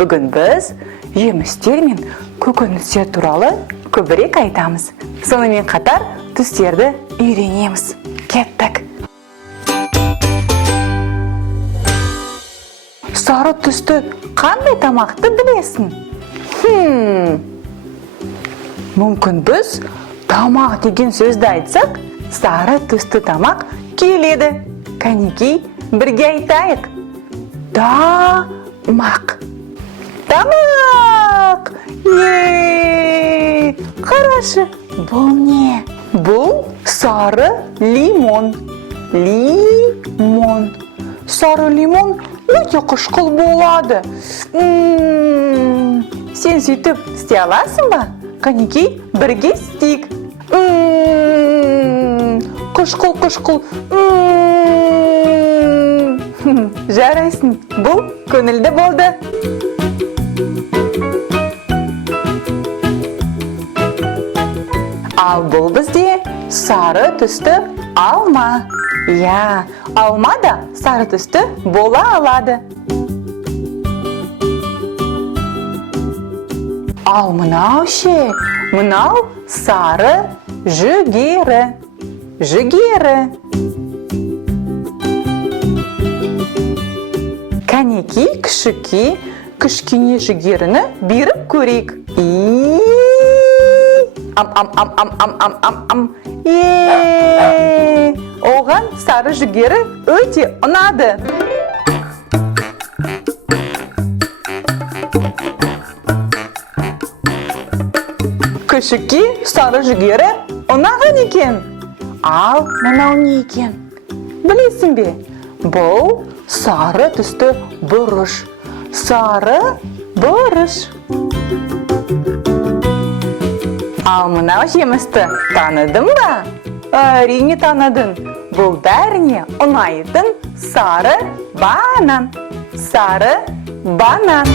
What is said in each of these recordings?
Бүгін біз жемістер мен көкөністер туралы көбірек айтамыз. Сонымен қатар түстерді үйренеміз. Кеттік! Сары түсті қандай тамақты білесің? Мүмкін біз тамақ деген сөзді айтсақ, сары түсті тамақ келеді. Кәнекей, бірге айтайық. Тамақ. Тамақ! Қарашы, бұл не? Бұл сары лимон. Лимон. Сары лимон өте қышқыл болады. Сен сөйтіп істей аласың ба? Кәнекей, бірге істейік. Қышқыл. Жарайсың, бұл көңілді болды. Ал бұл бізде сары түсті алма. Я, алма да сары түсті бола алады. Ал мынау ше, мынау сары жүгері. Жүгері. Кәнекей кішкене жүгеріні беріп көрейік. Оған сары жүгері өте ұнады. Күшікке сары жүгері ұнаған екен. Ал мынау не екен? Білесің бе? Бұл сары түсті бұрыш. Сары бұрыш. Ал мынау жемісті таныдың ба? Әрине таныдың. Бұл бәріне ұнайтын сары банан. Сары банан.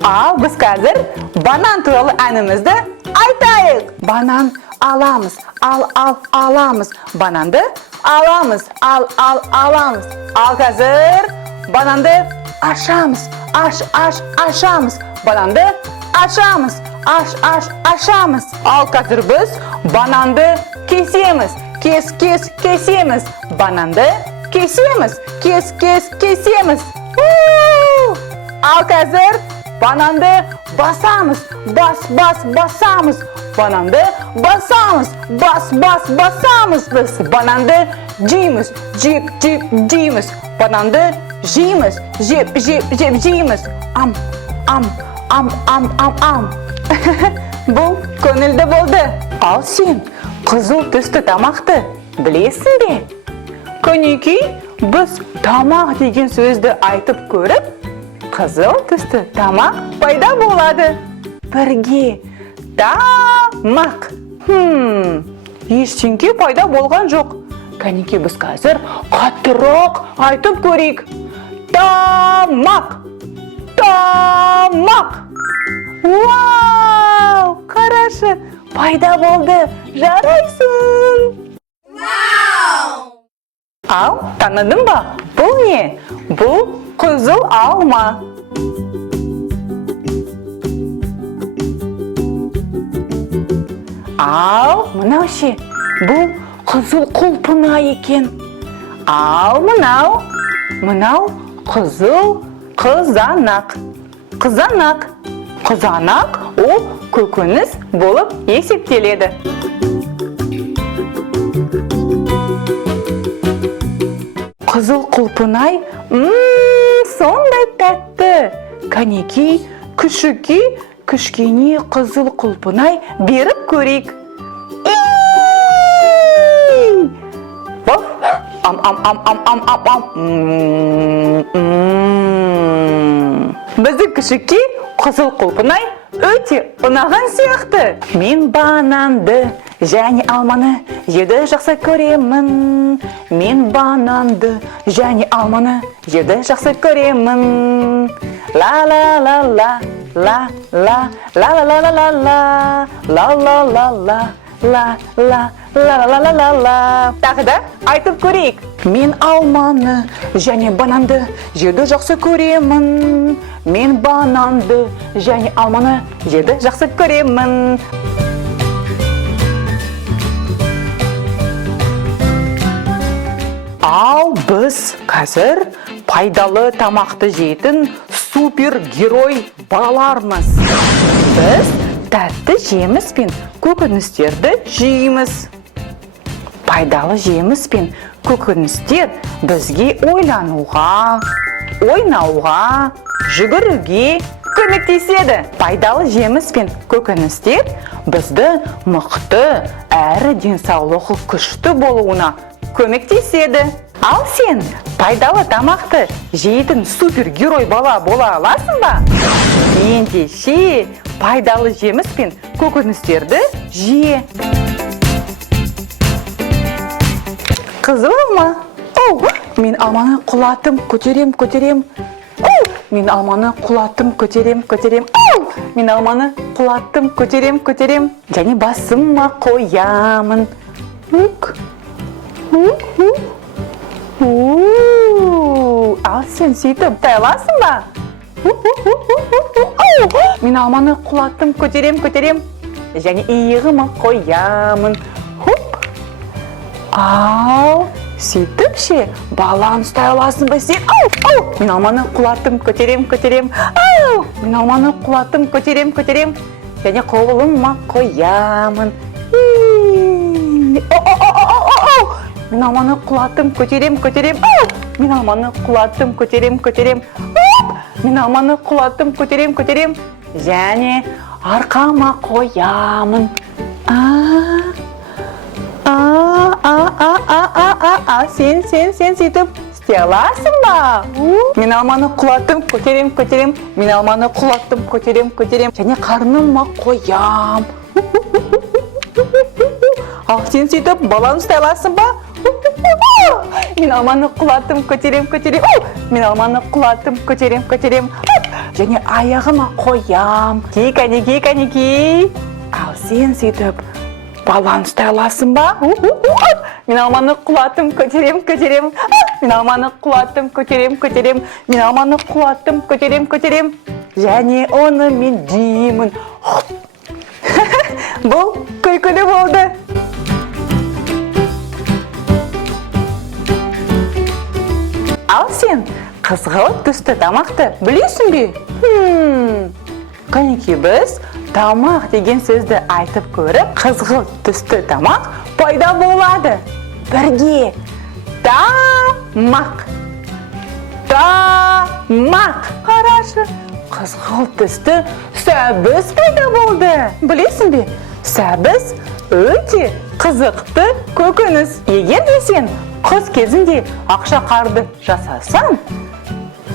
Ал біз қазір банан туралы әнімізді айтайық. Банан аламыз, аламыз. Бананды аламыз, аламыз. Ал қазір бананды ашамыз, ашамыз. Бананды ашамыз, ашамыз. Ал қазір біз бананды кесеміз, кесеміз. Бананды кесеміз, кесеміз. Ал қазір бананды басамыз, басамыз. Бананды басамыз, басамыз. Біз бананды жейміз, жейміз. Бананды жейміз, жейміз. Ам. Бұл көңілді болды. Ал сен қызыл түсті тамақты білесің бе? Кәнекей, біз тамақ деген сөзді айтып көріп, қызыл түсті тамақ пайда болады. Бірге тамақ. Ештеңке пайда болған жоқ. Кәнекей, біз қазір қаттырақ айтып көрейік. Тамақ. Вау! Қарашы, пайда болды. Жарайсың. Ал, таныдың ба? Бұл не? Бұл қызыл алма. Ал, мынау ше, бұл қызыл құлпынай екен. Ал, мынау қызыл қызанақ. Қызанақ ол көкөніс болып есептеледі. Қызыл құлпынай, сондай тәтті. Кәнекей, кішкене қызыл құлпынай беріп көрейік. Бізді кішікке қызыл құлпынай өте ұнаған сияқты. Мен бананды және алманы жеуді жақсы көремін. Мен бананды және алманы жеуді жақсы көремін. Ла-ла-ла-ла, ла-ла, ла-ла-ла-ла-ла, ла-ла-ла-ла, ла-ла, ла-ла-ла-ла-ла. Тағы да айтып көрейік. Мен алманы және бананды жеуді жақсы көремін. Мен бананды және алманы жеуді жақсы көремін. Ал біз қазір пайдалы тамақты жейтін супергерой балалармыз. Біз тәтті жеміс пен көкөністерді жейміз. Пайдалы жеміс пен көкөністер бізге ойлануға, ойнауға, жүгіруге көмектеседі. Пайдалы жеміс пен көкөністер бізді мықты әрі денсаулығы күшті болуына көмектеседі. Ал сен пайдалы тамақты жейтін супергерой бала бола аласың ба? Ендеше пайдалы жеміс пен көкөністерді же. Қызыл алма. Мен алманы құлатым, көтерем. Мен алманы құлаттым, көтерем. Мен алманы құлаттым, көтерем. Және басыма қоямын. Ал сен сөйтіп тайласың ба? Мен алманы құлаттым, көтерем. Және иығыма қоямын. Ал сөйтіп ше баланы ұстай аласың ба сен? Мен алманы құлаттым, көтерем. Мен алманы құлаттым, көтерем. Және қолыма қоямын. Мен алманы құлаттым, көтерем. Мен алманы құлаттым, көтерем. Мен алманы құлаттым, көтерем. Және арқама қоямын. Сен сөйтіп істей аласың ба? Мен алманы құлаттым, көтерем. Мен алманы құлаттым, көтерем. Және қарныма қоям. Ал сен сөйтіп баланы ұстай аласың ба? Мен алманы құлаттым, көтерем. Мен алманы құлаттым, көтерем. Және аяғыма қоям. Кей. Ал сен сөйтіп баланы ұстай аласың ба? Мен алманы құлаттым, көтерем. Мен алманы құлаттым, көтерем. Мен алманы құлаттым, көтерем. Және оны мен деймін. Бұл күлкілі болды. Ал сен қызғылт түсті тамақты білесің бе? Қанеки біз тамақ деген сөзді айтып көріп, қызғылт түсті тамақ пайда болады. Бірге тамақ. Қарашы, қызғылт түсті сәбіз пайда болды. Білесің бе? Сәбіз өте қызықты көкөніс. Егер де сен қыз кезінде ақшақарды жасасаң,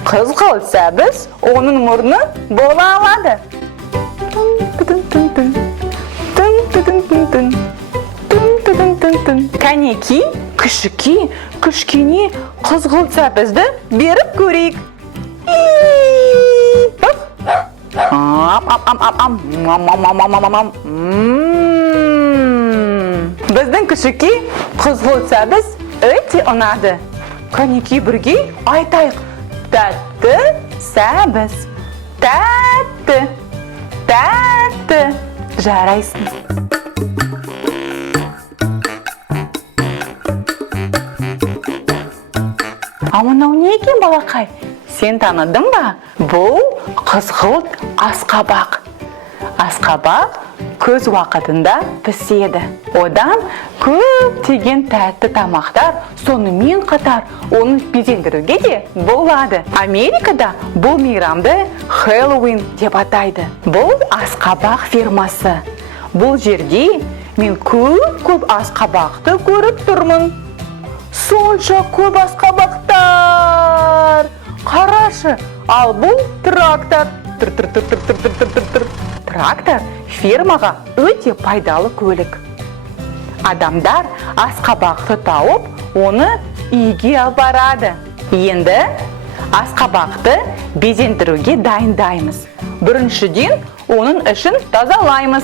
қызғылт сәбіз оның мұрны бола алады. Кәнеки, кішкене қызғылт сәбізді беріп көрейік. Біздің күшікке қызғылт сәбіз өте ұнады. Кәнеки бірге айтайық. Тәтті сәбіз. Тәтті. Жарайсың. Мынау не екен, балақай? Сен таныдың ба? Бұл қызғылт асқабақ. Асқабақ көз уақытында піседі. Одан көптеген тәтті тамақтар, сонымен қатар оны безендіруге де болады. Америкада бұл мейрамды Хэллоуин деп атайды. Бұл асқабақ фирмасы. Бұл жерде мен көп асқабақты көріп тұрмын. Сонша көп асқабақтар. Қарашы, ал бұл трактор. Трактор фирмаға өте пайдалы көлік. Адамдар асқабақты тауып, оны үйге алып барады. Енді асқабақты безендіруге дайындаймыз. Біріншіден оның ішін тазалаймыз.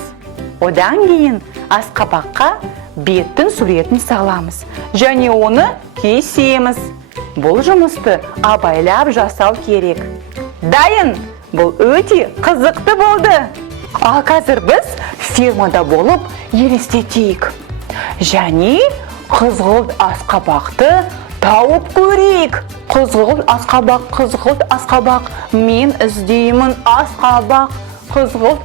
Одан кейін асқабаққа беттің суретін саламыз және оны кесеміз. Бұл жұмысты абайлап жасау керек. Дайын! Бұл өте қызықты болды. Ал қазір біз фермада болып елестетейік. Және қызғылт асқабақты тауып көрейік. Қызғылт асқабақ, мен іздеймін асқабақ. Қызғылт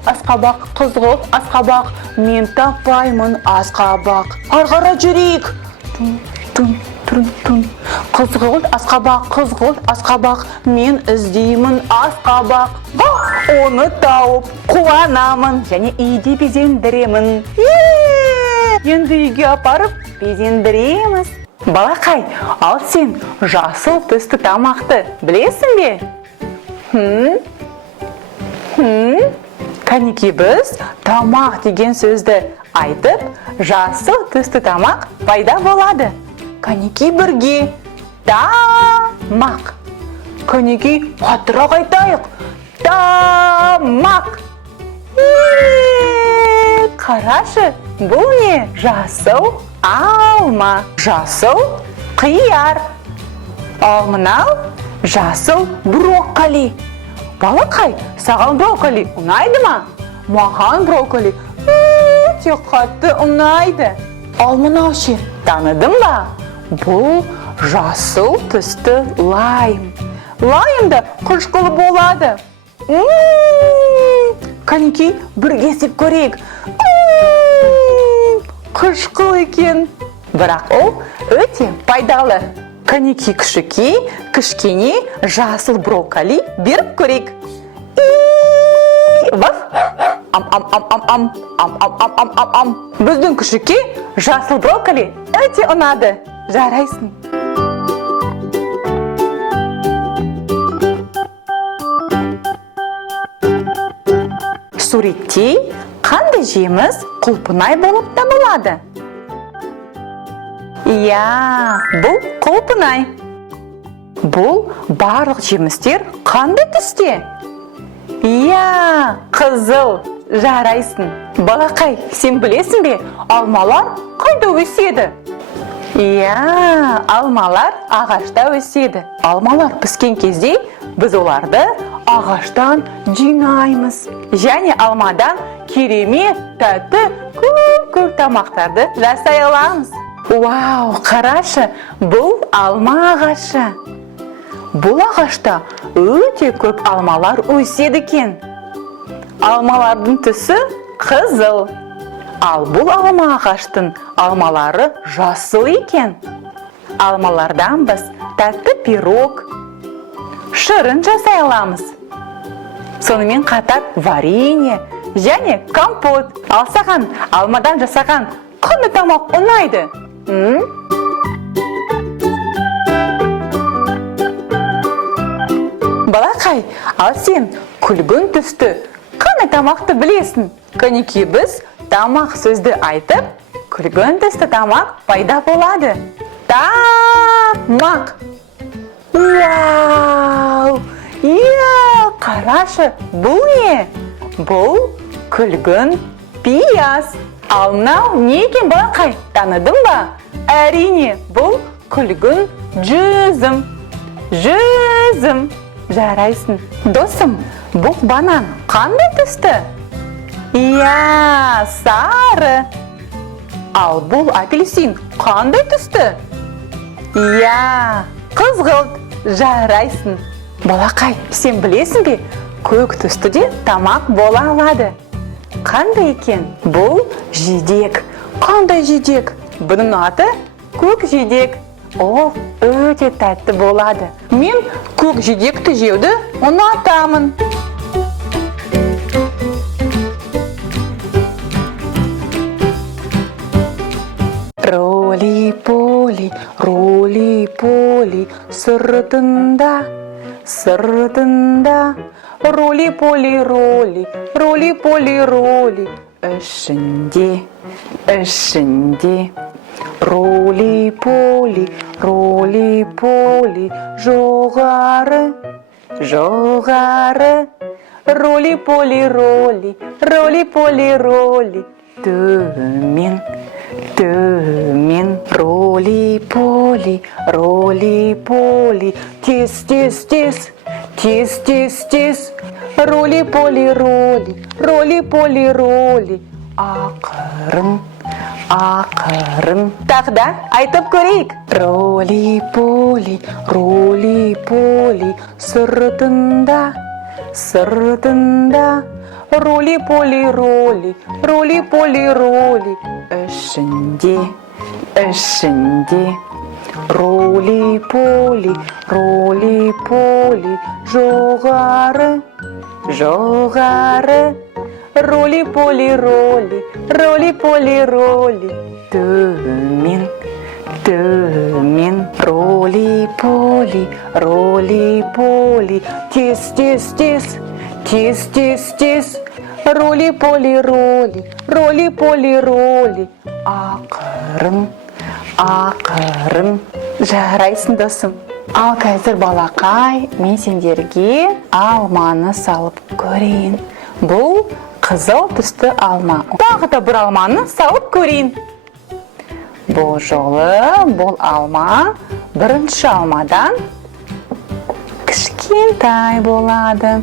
асқабақ, мен таппаймын асқабақ. Арғара жүрейік. Қызғылт асқабақ, мен іздеймін асқабақ. Оны тауып қуанамын және үйде безендіремін. Енді үйге апарып безендіреміз. Балақай, ал сен жасыл түсті тамақты білесің бе? Кәнеки біз тамақ деген сөзді айтып, жасыл түсті тамақ пайда болады. Кәнеки бірге тамақ. Кәнеки қаттырақ айтайық. Тамақ. Қарашы, бұл не? Жасыл алма. Жасыл қияр. Ал мынау жасыл брокколи. Балақай, саған брокколи ұнайды ма? Маған брокколи өте қатты ұнайды. Ал мынау ше, таныдың ба? Бұл жасыл түсті лайм. Лайм да қышқылы болады. Кәнеки, бірге істеп көрейік. Қышқыл екен. Бірақ ол өте пайдалы. Кәнеки кішкене жасыл брокколи беріп көрейік. Біздің күшікке жасыл брокколи өте ұнады. Жарайсың. Суретте қандай жеміс құлпынай болып табылады? Бұл құлпынай. Бұл барлық жемістер қандай түсте? Қызыл. Жарайсың. Балақай, сен білесің бе, алмалар қайда өседі? Алмалар ағашта өседі. Алмалар піскен кезде біз оларды ағаштан жинаймыз. Және алмадан керемет, тәтті, көп тамақтарды жасай аламыз. Вау, қарашы, бұл алма ағашы. Бұл ағашта өте көп алмалар өседі екен. Алмалардың түсі қызыл. Ал бұл алма ағаштың алмалары жасыл екен. Алмалардан біз тәтті пирог, шырын жасай аламыз. Сонымен қатар варенье және компот. Ал саған алмадан жасаған қандай тамақ ұнайды? Балақай, ал сен күлгін түсті қандай тамақты білесің? Кәнеки біз тамақ сөзді айтып, күлгін түсті тамақ пайда болады. Тамақ. Вау! Қарашы, бұл не? Бұл күлгін пияз. Ал мынау не екен, балақай? Таныдың ба? Әрине, бұл күлгін жүзім. Жүзім. Жарайсың. Досым, бұл банан қандай түсті? Сары. Ал бұл апельсин қандай түсті? Қызғылт. Жарайсың. Балақай, сен білесің бе, көк түсті де тамақ бола алады. Қандай екен? Бұл жидек. Қандай жидек? Бұның аты көк жидек. Ол өте тәтті болады. Мен көк жидекті жеуді ұнатамын. Роли-поли, роли-поли, сыртында, сыртында. Роли-поли, роли, роли-поли, роли, ішінде, ішінде. Роли-поли, роли-поли, жоғары, жоғары. Роли-поли, роли, роли-поли, роли, төмен, төмен. Роли-поли, роли-поли, тез, тез, тез, тез, тез, тез. Роли-поли, роли, роли-поли, роли. Ақырын, ақырын. Тағы да айтып көрейік. Роли-поли, роли-поли, сыртында, сыртында. Роли-поли, роли, роли-поли, роли. Ішінде, ішінде. Роли-поли, роли-поли, жоғары, жоғары. Роли-поли, роли, роли-поли, роли. Төмен, төмен. Роли-поли, роли-поли, тез, тез, тез, тез, тез, тез. Роли-поли, роли, роли-поли, роли. Ақырын, ақырын. Жарайсың досым. Ал қазір балақай, мен сендерге алманы салып көрейін. Бұл қызыл түсті алма. Тағы да бір алманы салып көрейін. Бұл жолы бұл алма бірінші алмадан кішкентай болады.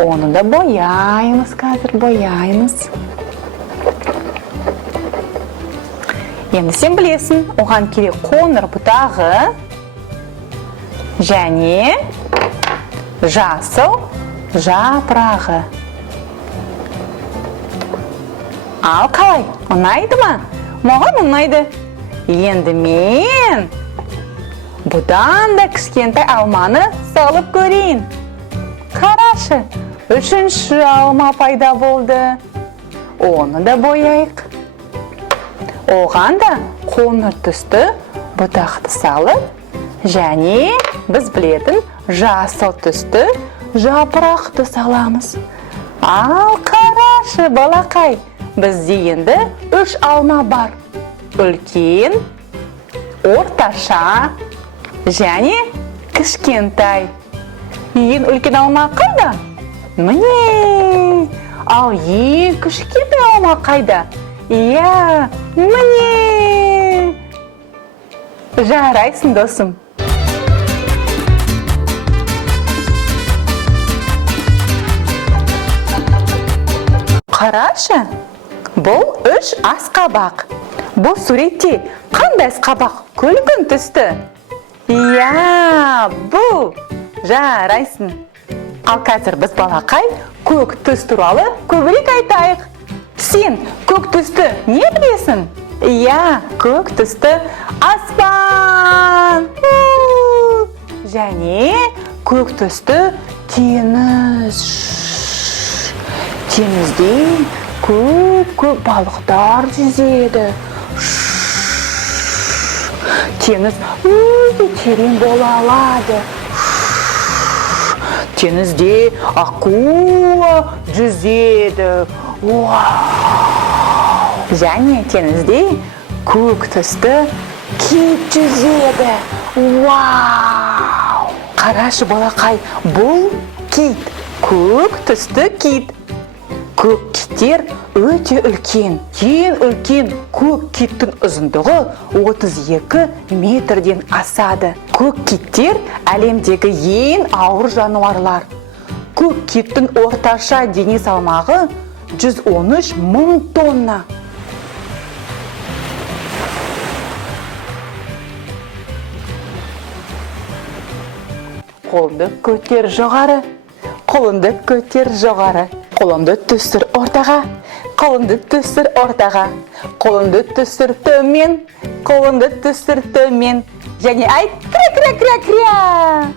Оны да бояймыз, қазір бояймыз. Енді сен білесің, оған керек қоңыр бұтағы және жасыл жапырағы. Ал қалай, ұнайды ма? Маған ұнайды. Енді мен бұдан да кішкентай алманы салып көрейін. Қарашы, үшінші алма пайда болды. Оны да бояйық. Оған да қоңыр түсті бұтақты салып, және біз білетін жасыл түсті жапырақты саламыз. Ал қарашы, балақай, бізде енді үш алма бар. Үлкен, орташа және кішкентай. Ең үлкен алма қайда? Міне! Ал ең кішкентай алма қайда? Иә, міне! Жарайсың досым. Қарашы, бұл үш асқабақ. Бұл суретте қандай асқабақ күлгін түсті? Иә, бұл. Жарайсың. Ал қазір біз балақай көк түс туралы көбірек айтайық. Сен көк түсті не білесің? Иә, көк түсті аспан. Және көк түсті теңіз. Теңізде көп балықтар жүзеді. Теңіз өте терең бола алады. Теңізде акула жүзеді. Және теңізде көк түсті кит жүзеді. Қарашы балақай, бұл кит, көк түсті кит. Көк киттер өте үлкен. Ең үлкен көк киттің ұзындығы 32 метрден асады. Көк киттер әлемдегі ең ауыр жануарлар. Көк киттің орташа дене салмағы 113 мың тонна. Қолыңды көтер жоғары, қолыңды көтер жоғары. Қолыңды түсір ортаға, қолыңды түсір ортаға. Қолыңды түсір төмен, қолыңды түсір төмен. Және айт, кіря-кіря-кіря-кіря.